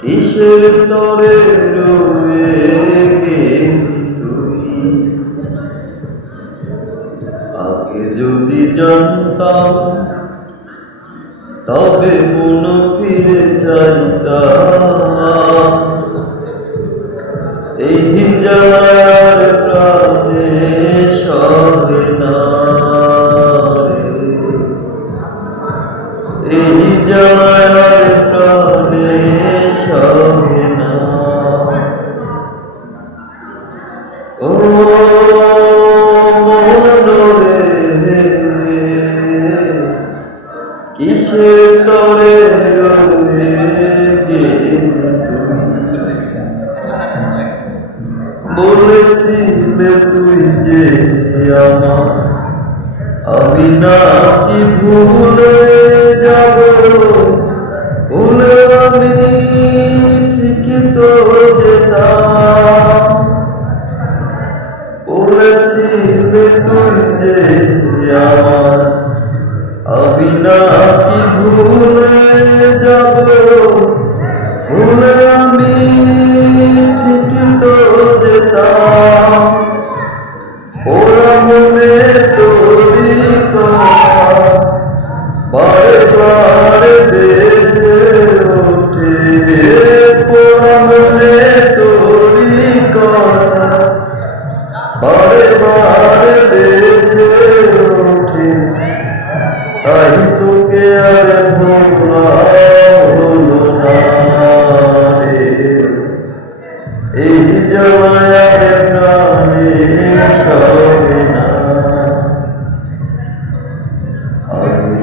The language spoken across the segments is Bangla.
কিসের তরে গেলি তুই আগে যদি জানতাম তবে মন ফিরে চাইতাম তুই যে আমি নাকি ভুলে যাব ভুলে আমি ঠিকই তো যেতাম বলেছিলে তুই যে আমার। আমি নাকি ভুলে এই জমায়ার প্রাণে সবে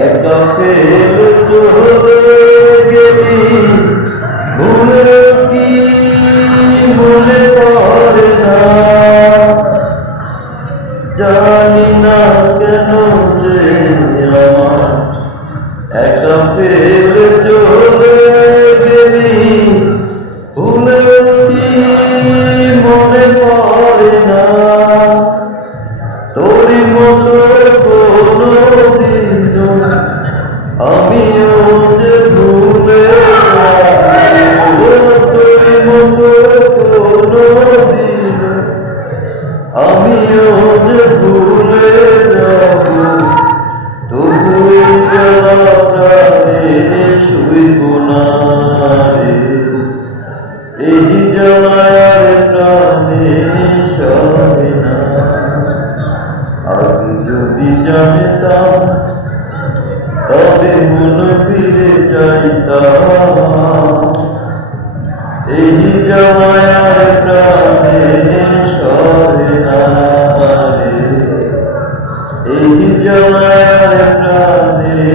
একা ফেল চলে গেলি ভুলে এই জ্বালায় প্রাণে সবে না আমি যদি জানতাম তবে মন ফিরে চাইতাম এই জমায়ার প্রাণে সরে না এই জমায়ার প্রাণে